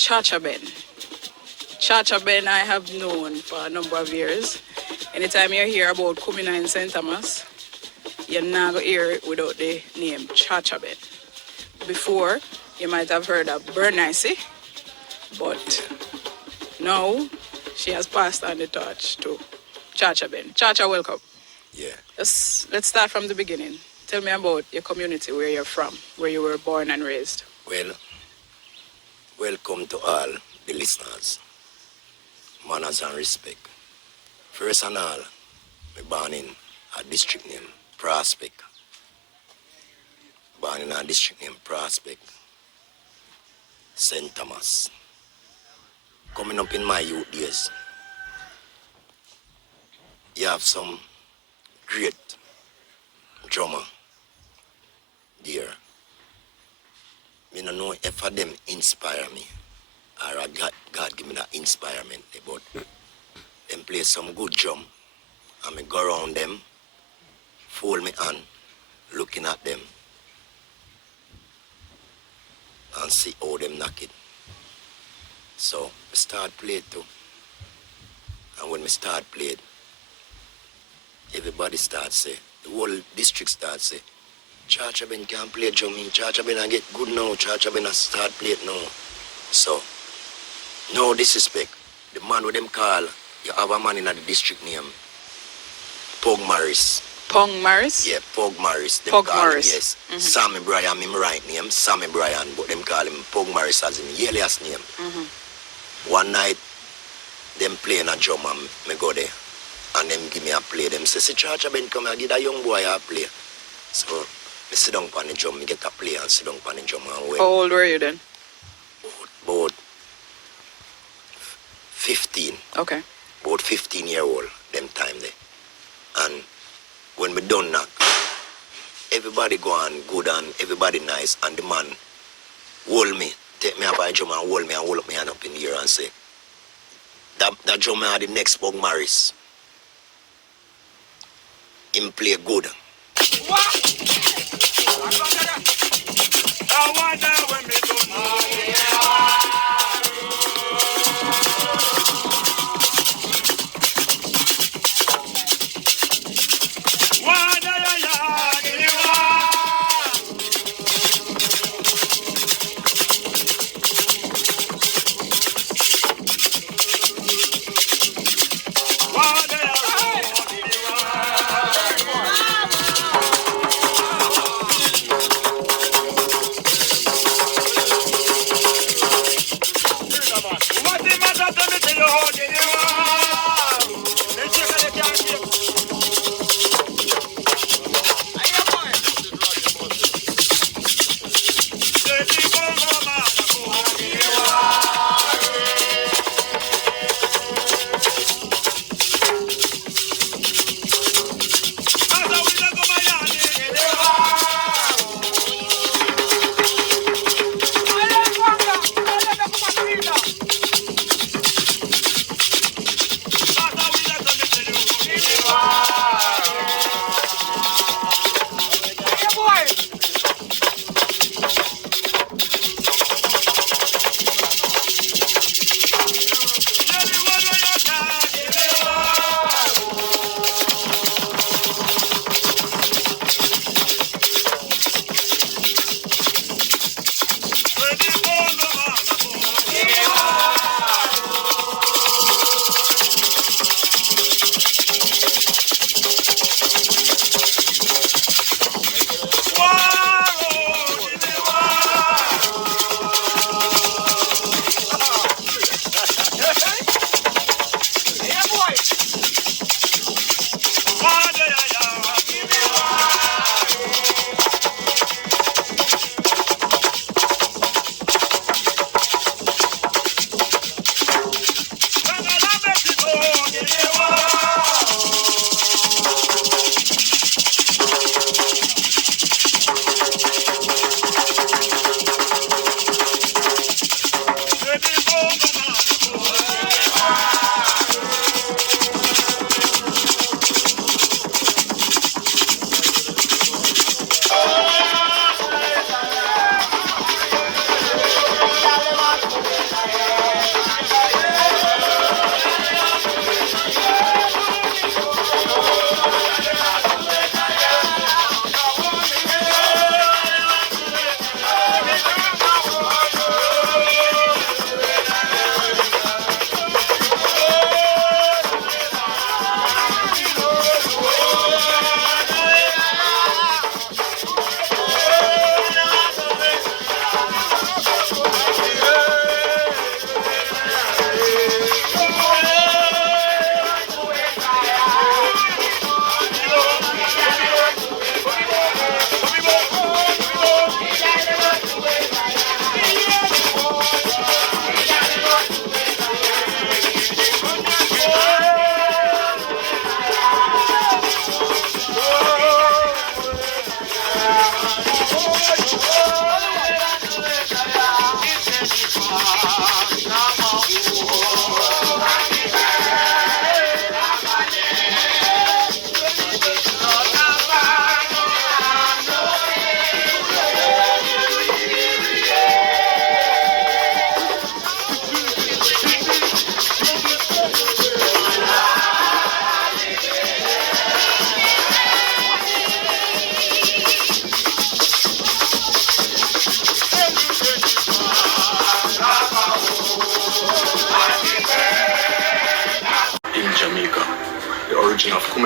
Chacha Ben. Chacha Ben I have known for a number of years. Anytime you hear about Kumina in St. Thomas, you're not going to hear it without the name Chacha Ben. Before, you might have heard of Bernice, but now she has passed on the torch to Chacha Ben. Chacha, welcome. Yeah. Let's start from the beginning. Tell me about your community, where you're from, where you were born and raised. Well, welcome to all the listeners. Manners and respect. First and all, I born in a district named Prospect. Born in a district named Prospect, St. Thomas. Coming up in my youth days, you have some great drummer there. I don't know if them inspire me or God give me that inspirement, but them play some good drum and me go around them, fold me hand, looking at them and see how them knock it. So I start play too. And when me start play, everybody starts say, the whole district starts say, Chacha Ben can't play drumming, Chacha Ben I get good now, Chacha Ben I start play it now. So, no disrespect. The man with them call, you have a man in the district named Pug Morris. Pong Morris? Yeah, Pug Morris. Them Pug call Morris. Him, yes. Mm-hmm. Sammy Bryan, him right name, Sammy Bryan, but them call him Pug Morris as him alias name. Mm-hmm. One night, them playing a drum and me go there. And them give me a play. Them say, Chacha Ben come here, give that young boy a play. So, me sit down on the drum, me get a play and sit down on the drum. And How old were you then? About 15. Okay. About 15-year-old, them time there. And when we done knock, everybody go on good and everybody nice. And the man hold me, take me up by the drum and hold up my hand up in the air and say, that drum had the next Pug Morris. Him play good. What? I wonder when we don't know.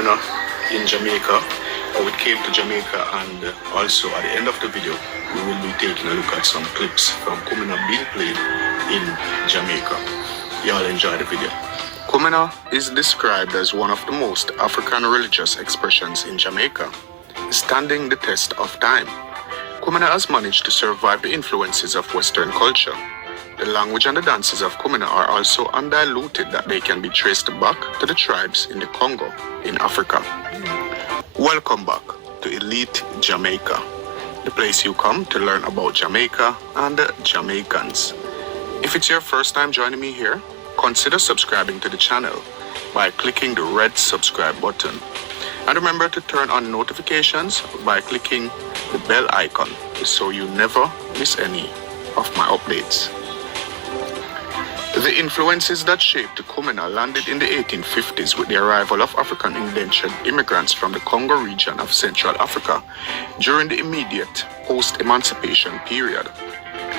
Kuumina in Jamaica, how it came to Jamaica, and also at the end of the video, we will be taking a look at some clips from Kuumina being played in Jamaica. Y'all enjoy the video. Kuumina is described as one of the most African religious expressions in Jamaica, standing the test of time. Kuumina has managed to survive the influences of Western culture. The language and the dances of Kuumina are also undiluted that they can be traced back to the tribes in the Congo in Africa. Welcome back to Elite Jamaica, the place you come to learn about Jamaica and Jamaicans. If it's your first time joining me here, consider subscribing to the channel by clicking the red subscribe button. And remember to turn on notifications by clicking the bell icon so you never miss any of my updates. The influences that shaped Kuumina landed in the 1850s with the arrival of African indentured immigrants from the Congo region of Central Africa during the immediate post-emancipation period.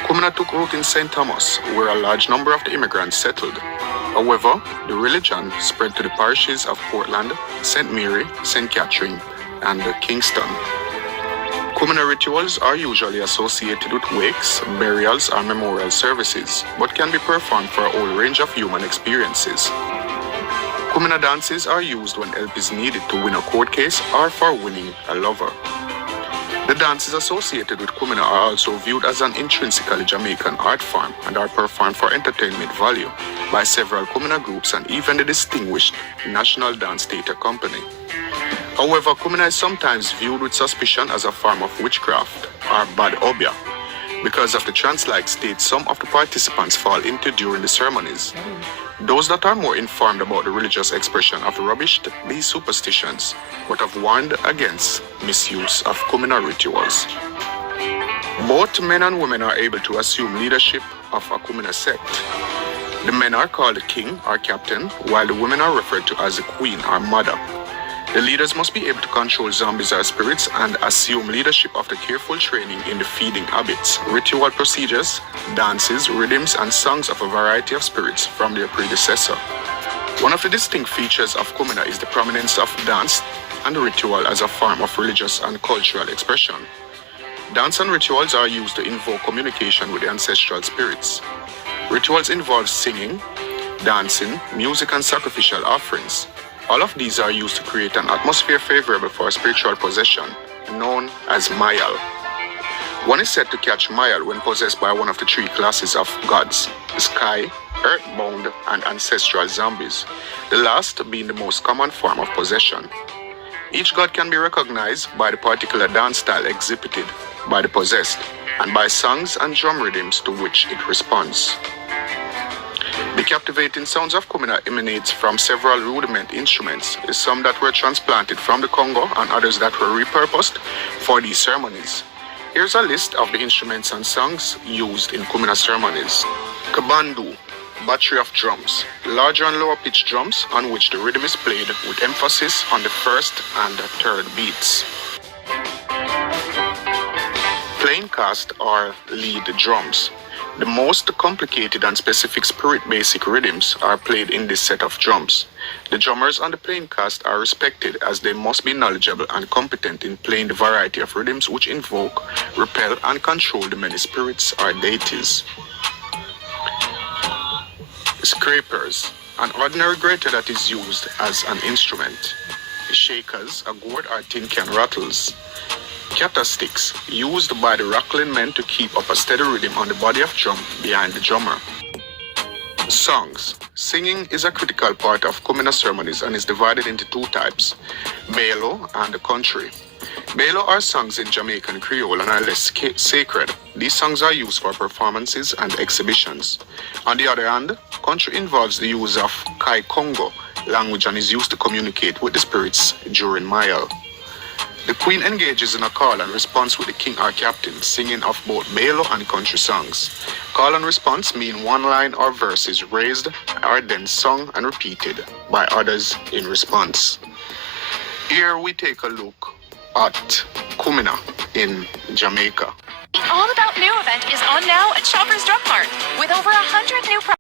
Kuumina took root in St. Thomas, where a large number of the immigrants settled. However, the religion spread to the parishes of Portland, St. Mary, St. Catherine, and Kingston. Kuumina rituals are usually associated with wakes, burials, or memorial services, but can be performed for a whole range of human experiences. Kuumina dances are used when help is needed to win a court case or for winning a lover. The dances associated with Kuumina are also viewed as an intrinsically Jamaican art form and are performed for entertainment value by several Kuumina groups and even the distinguished National Dance Theatre Company. However, Kuumina is sometimes viewed with suspicion as a form of witchcraft or bad obia because of the trance-like state some of the participants fall into during the ceremonies. Those that are more informed about the religious expression have rubbished these superstitions, but have warned against misuse of Kuumina rituals. Both men and women are able to assume leadership of a Kuumina sect. The men are called king or captain, while the women are referred to as the queen or mother. The leaders must be able to control zombies or spirits and assume leadership after careful training in the feeding habits, ritual procedures, dances, rhythms, and songs of a variety of spirits from their predecessor. One of the distinct features of Kuumina is the prominence of dance and ritual as a form of religious and cultural expression. Dance and rituals are used to invoke communication with the ancestral spirits. Rituals involve singing, dancing, music, and sacrificial offerings. All of these are used to create an atmosphere favorable for spiritual possession, known as Mayal. One is said to catch Mayal when possessed by one of the three classes of gods: sky, earthbound, and ancestral zombies, the last being the most common form of possession. Each god can be recognized by the particular dance style exhibited by the possessed, and by songs and drum rhythms to which it responds. The captivating sounds of Kuumina emanates from several rudiment instruments, some that were transplanted from the Congo and others that were repurposed for these ceremonies. Here's a list of the instruments and songs used in Kuumina ceremonies. Kabandu, battery of drums, larger and lower pitched drums on which the rhythm is played with emphasis on the first and third beats. Plain cast or lead drums. The most complicated and specific spirit basic rhythms are played in this set of drums. The drummers on the plain cast are respected as they must be knowledgeable and competent in playing the variety of rhythms which invoke, repel, and control the many spirits or deities. Scrapers, an ordinary grater that is used as an instrument. Shakers, a gourd or tin can rattles. Kata sticks, used by the rattling men to keep up a steady rhythm on the body of drum behind the drummer. Songs. Singing is a critical part of Kuumina ceremonies and is divided into two types, Belo and the country. Belo are songs in Jamaican Creole and are less sacred. These songs are used for performances and exhibitions. On the other hand, country involves the use of Kai Congo language and is used to communicate with the spirits during Mayal. The queen engages in a call and response with the king or captain, singing of both Belo and country songs. Call and response mean one line or verse is raised or then sung and repeated by others in response. Here we take a look at Kuumina in Jamaica. The All About New event is on now at Shoppers Drug Mart with over 100 new products.